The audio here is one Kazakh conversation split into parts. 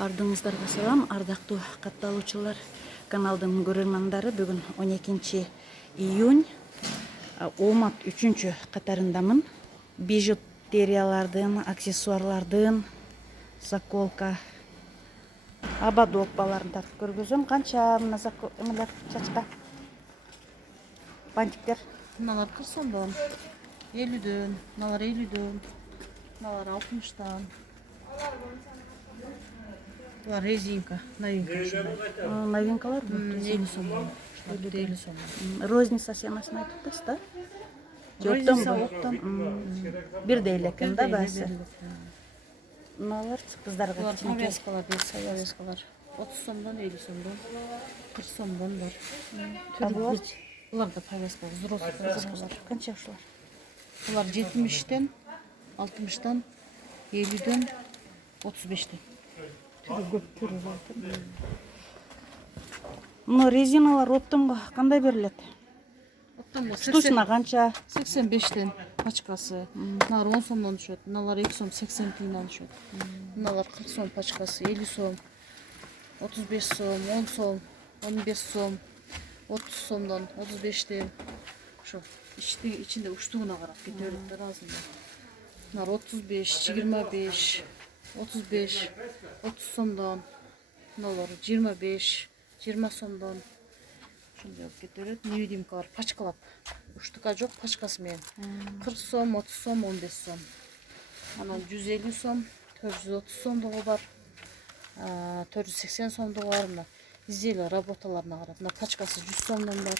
Бардыңыздарга салам, ардактуу катталуучулар, каналдын көрөрмандары. Бүгүн 12 июнь, Омат 3-чү катарындамын. Бижутериялардын, аксессуарлардын, заколка, ободок тартып көргөзөм. Канча мына эмелер чачка бантиктер? Мыналар 40 сомдон, 50дөн, мыналар 50дөн, мыналар 60тан. Булар резинка, новинка. Новинкалар бу. 50 сомдон. 50 сомдон. Розница сыймасын айтып атасыз да? Розница оптом. Бирдей эле экен да Бирдей баасы. Мыналар кыздарга Булар кичинекей. повязкалар, повязкалар. 30 сомдон, 50 сомдон, 40 сомдон бар. Булар да повязка, взрослый повязкалар. Канча ушулар? Булар 70тен, 60тан, 50дөн, 35тен. Түрү көп түрү бар. Мына резиналар оптомго кандай берилет? Оптом бул Штучна канча? 85тен пачкасы. Мыналар 10 сомдон түшөт. Мыналар 2 сом 80 тыйындан түшөт. Мыналар 40 сом пачкасы, 50 сом, 35 сом, 10 сом, 15 сом, 30 сомдон 35тен. Ошо ичинде уштугуна карап кете берет да разында. Мыналар 35, 25, 35, 30 сомдон. Мыналар 25, 20 сомдон. Ошондой алып кете берет. Невидимка бар, пачкалап. Уштука жок, пачкасы менен. 40 сом, 30 сом, 15 сом. Анан 150 сом, 430 сомдугу бар. 480 сомдугу бар. Мына изделие работаларына карап. Мына пачкасы 100 сомдон бар.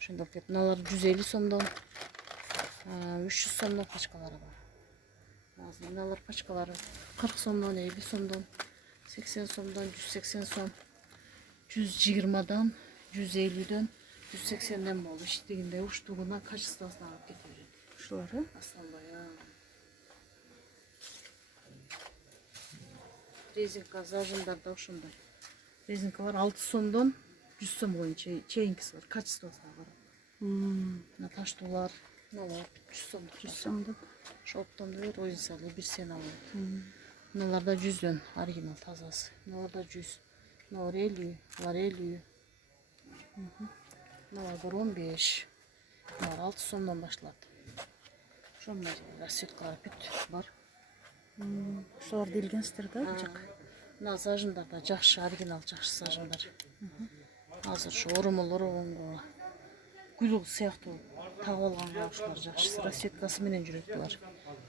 Ошондой алып кет. Мыналар 150 сомдон. 300 сомдон пачкалары бар. Мыналар пачкалары 40 сомдон, 50 сомдон, 80 сомдон, 180 сом, 120дан, 150дөн, 180ден болуп иштегенде уштугуна, качествосуна алып кете берет. Ушулар, Асланбай. Резинка зажимдарда ошондой. Резинкалар 6 сомдон 100 сомго чейинкиси бар, качествосуна карап. Мына таштуулар, мыналар 100 сомдон. 100 сомдон. Ошо оптомдо розницалы бир сен алып. Мыналарда 100дөн оригинал тазасы. Мыналарда 100. Мыналар 50, булар 50. Мыналар 15. Мыналар 6 сомдон башталат. Ошо мына расцветкалар бүт бар. Ушуларды илгенсиздер да жак. Мына зажимдарда жакшы, оригинал жакшы зажимдар. Азыр ошо оромол орогонго, гүл сыяктуу тагып алганга ушулар жакшы. Расцветкасы менен жүрөт булар.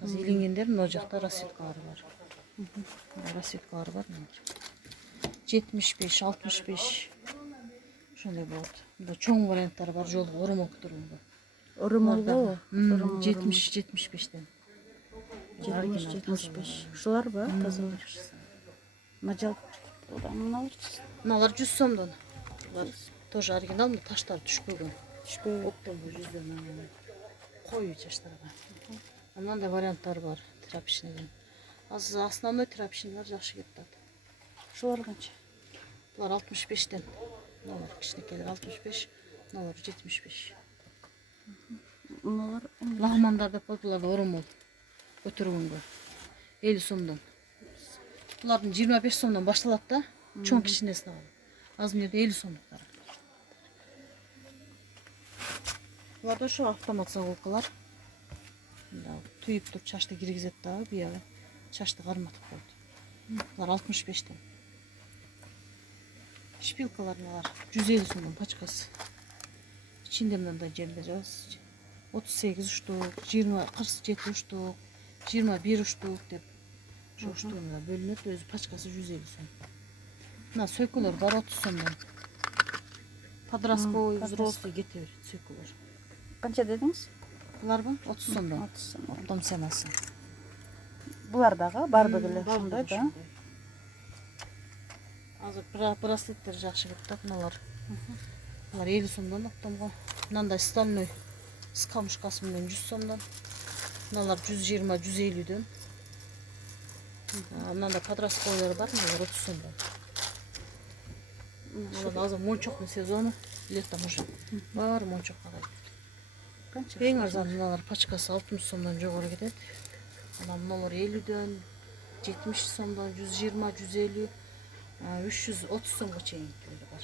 Азыр илингендер мына жакта расцветкалары бар. Расцветкалары бар. 75, 65. Ошондой болот. Мында чоң варианттары бар, жолу оромол көтөргөнгө. Оромолго 70-75тен. 70-75. Ушулар ба? Тазалар. Мына жалп. Мыналар 100 сомдон. Булар тоже оригинал, но таштар түшпөгөн. Түшпөй. Оптомго 100дөн. Кою чачтарга. Андан да варианттар бар, тряпичныйден. Азыр основной тряпичныйлар жакшы кетет. Ушулар канча? Булар 65тен. Мыналар кичинекейлер 65, мыналар 75. Мыналар Лагмандар деп коет, булар оромол көтөргөнгө 50 сомдон. Булардын 25 сомдон башталат да, чоң кичинесин алып. Азыр мына 50 сомдуктар. Буларда ошо автомат заколкалар. Мында туюп туруп чачты киргизет да, буяга чачты карматып коет. Булар 65тен. Шпилкалар мыналар 150 сомдон пачкасы. Ичинде мындай жерлер жаз. 38 уштук, 20, 47 уштук, 21 уштук деп. Ошо уштугуна бөлүнөт, өзү пачкасы 150 сом. Мына сөйкөлөр бар 30 сомдон. Подростковый, взрослый кете берет сөйкөлөр. канча дедиңиз? Буларбы? 30 сомдон. 30 сом. Оптом сенасы. Булар дагы бардыгы эле ушундай да. Азыр браслеттер жакшы кетет, мыналар. Булар 50 сомдон оптомго. Мындай стальной с камушкасы менен 100 сомдон. Мыналар 120, 150дөн. Мындай подростковыйлар бар, мыналар 30 сомдон. Азыр мончоктун сезону, летом уже бар мончок калат. Канча? Эң арзан мыналар пачкасы 60 сомдон жогору кетет. Анан мыналар 50дөн, 70 сомдон 120, 150, 330 сомго чейин бар.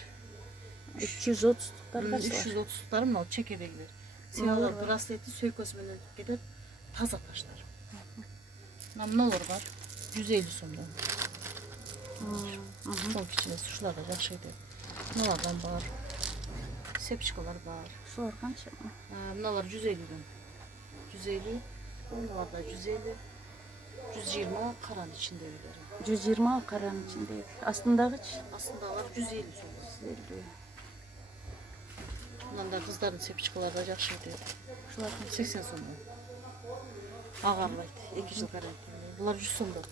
330'luklar kaç var? 330'lar mı o çekirdekler. Siyahlar brasleti söykөsü menен gider taza taşlar. Ne olur var? 150 somdan. Çok içine suçlar da yaşaydı. Nelerden var? Sepçikalar var. Şu var kaç mı? Bunlar 150'den. 150, onlar da 150, 120 karan içinde öyle. 120 karanın içinde. Aslında kaç? Aslında var 150 somdan. Bundan da kızların sepçikaları da yaşaydı. Şular 80 somdan. Ağarlaydı. 2 yıl karan. Bunlar 100 somdan.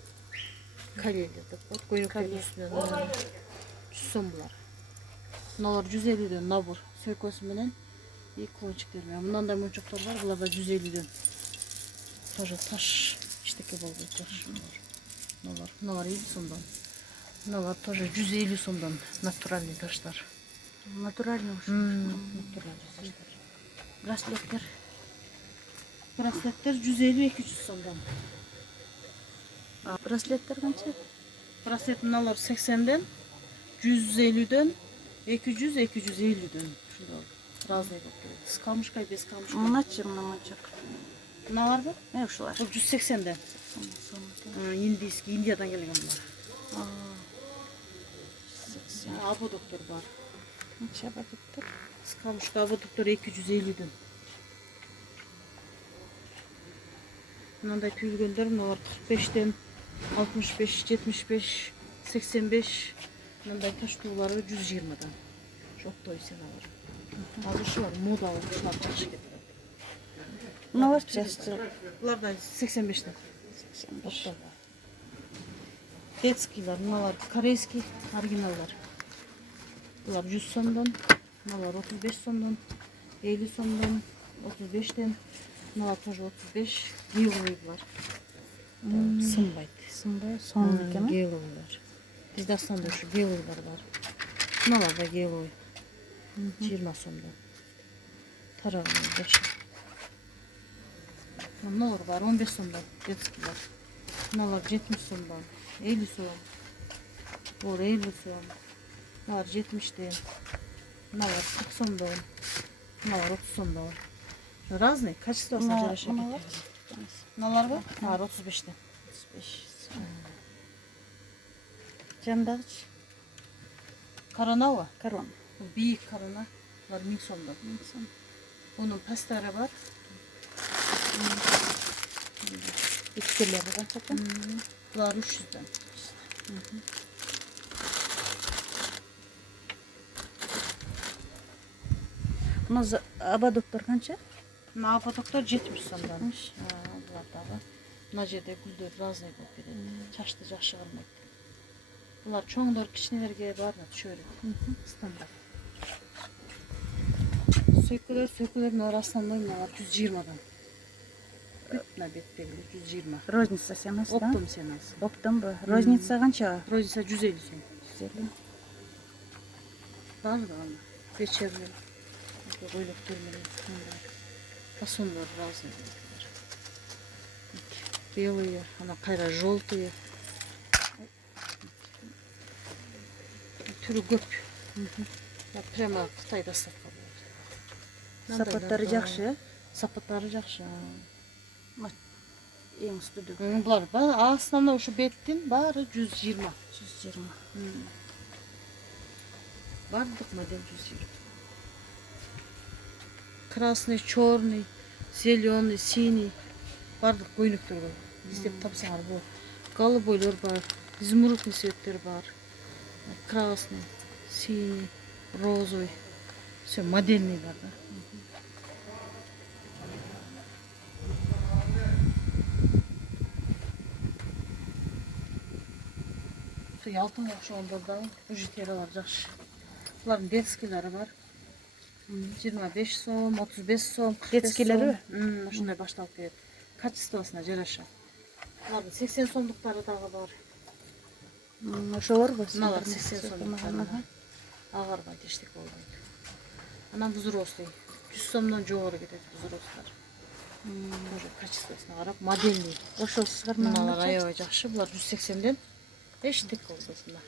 Kalyelerdi. Koyunukların üstüne 100 som bular. Bunlar 150'den nabur. Söykөsü menen iyi koyunçuk derler. Bundan da munçuklar var. Bunlar da 150'den. Тоже taş işteki bol geçer. Bunlar 50 somdan. Bunlar тоже 150 somdan. Натуральный taşlar. Натуральный уж. Натуральный taşlar. Brasletler. Brasletler 150-200 somdan. Brasletler kaç? Braslet bunlar 80'den, 150'den, 200-250'den. Şurada razı bakıyor. Sıkalmış kay, bez kalmış kay. Mına çırmamacak. Ne var bu? Ne şular? Bu 180'den. Indiyski, India'dan gelen bunlar. Abu doktor var. Kaç yapacaklar? Sıkalmış kay, Abu doktor 250'den. Bundan da tüylgönler ne var? 45'ten, 65, 75, 85. Bundan da taş tuğları 120'den. Çok da iyisi var. Azı şu var, moda var, şunlar taş getirdi. Ne var çeşitli? Bunlar da 85'ten. 85. Детскийлер, bunlar koreyski orijinallar. Bunlar 100 somdan, bunlar 35 somdan, 50 somdan, 35'ten, bunlar тоже 35, giyilgiyler. Sınbaydı. Sınbay son ülkeme. Giyilgiyler. Bizde aslında şu giyilgiyler var. Bunlar da giyilgiy. 20 somdan. Tarağını yaşa. Bunlar var 15 somdan, детскийлер. Bunlar 70 somdan, 50 som. Bu 50 som. Bunlar 70'ten. Bunlar 40 somdan. Bunlar 30 somdan. Разные, качествосына жараша кетеді. Мыналар бар? Мыналар 35'ten. 35. Жандагычы? Коронава? Karon. Bu büyük korona. Bunlar 1000 somdan. Bunun pastları var. İçkileri kaçaktan? Bunlar 300'den. Buna aba doktor kaça? Mına doktor 70 somdan. Bunlar da var. Mına жерде gülдөр разный болып береді. Çaşты жақсы қалмайды. Bunlar çoğundur kişilerге барына түшөрү. Стандарт. Сөйкөлөрдүн арасынан мыналар 120'dan. Бүтүнө беттегиле 120. Розница сенасы да? Оптом сенасы. Оптом bu. Розница kaça? Розница 150 сом. 150. Бар да аны. Вечерний. Бойлоп көрмөнү. Фасонлар разный. Белые, она кайра желтые. Түрі көп. Прямо Қытайда сатқан. Сапаттары жақсы. Сапаттары жақсы. Ең үстіді. Бұлар основной ушу беттен бары 120. 120. Бардық модель 120. Красный, черный, зеленый, синий. Бардық көйнектер бар. Іздеп тапсаңар бұл. Голубойлар бар, изумрудный цветтер бар. Красный, синий, розовый. Все, модельный бар, да? Алтын окшогондордагы бужетериялар жакшы. Булардын детскийлери бар. 25 сом, 35 сом, 45 Детскийлери? Ушундай башталып келет. Качествосуна жараша. Булардын 80 сомдуктары дагы бар. Ошолор bu. Мыналар 80 сомдуктары. Агарбайт, эчтеке болбойт. Анан взрослый 100 сомдон жогору кетет взрослар. Тоже качествосуна карап, модельный. Ошосуздар Мыналар аябай жакшы. Булар 180ден эчтек болду ушунда.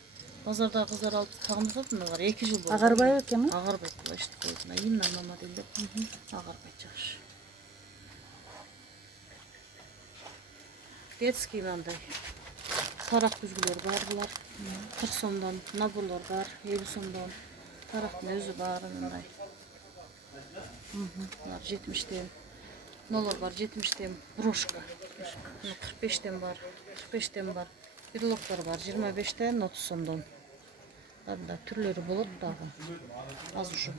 Базарда кыздар алып тагынатат, мыналар 2 жыл болду. Агарбай экенби? Агарбайт, булар эчтек болду. Именно модельдер. Агарбайт жакшы. Детский мындай. Тарак бүзгүлөр бар булар. 40 сомдон, наборлор бар, 50 сомдон. Тарактын өзү бар мындай. Булар 70ден. Нолор бар 70ден, брошка. 45ден бар, 45ден бар. Брелоктор бар 25ден, 30 сомдон. Анда түрлөрү болот дагы. Аз ушу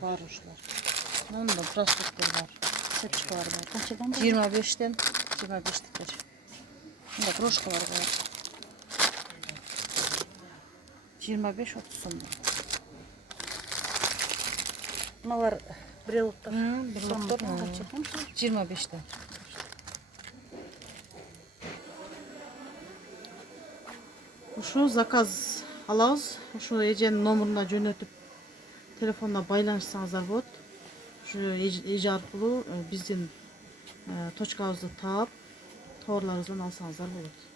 бар ушулар. Мында браслеттер бар, цепочкалар бар. Канчадан бар? 25ден, 25ден. Мында брошкалар бар. 25-30 сомдон. Мыналар брелоктор. Брелоктор Канча экен? 25ден. Ушу заказ алабыз. Ушу эженин номуруна жөнөтүп телефонуна байланышсаңыздар болот. Ушу эже аркылуу биздин точкабызды таап, товарларыбыздан алсаңыздар болот.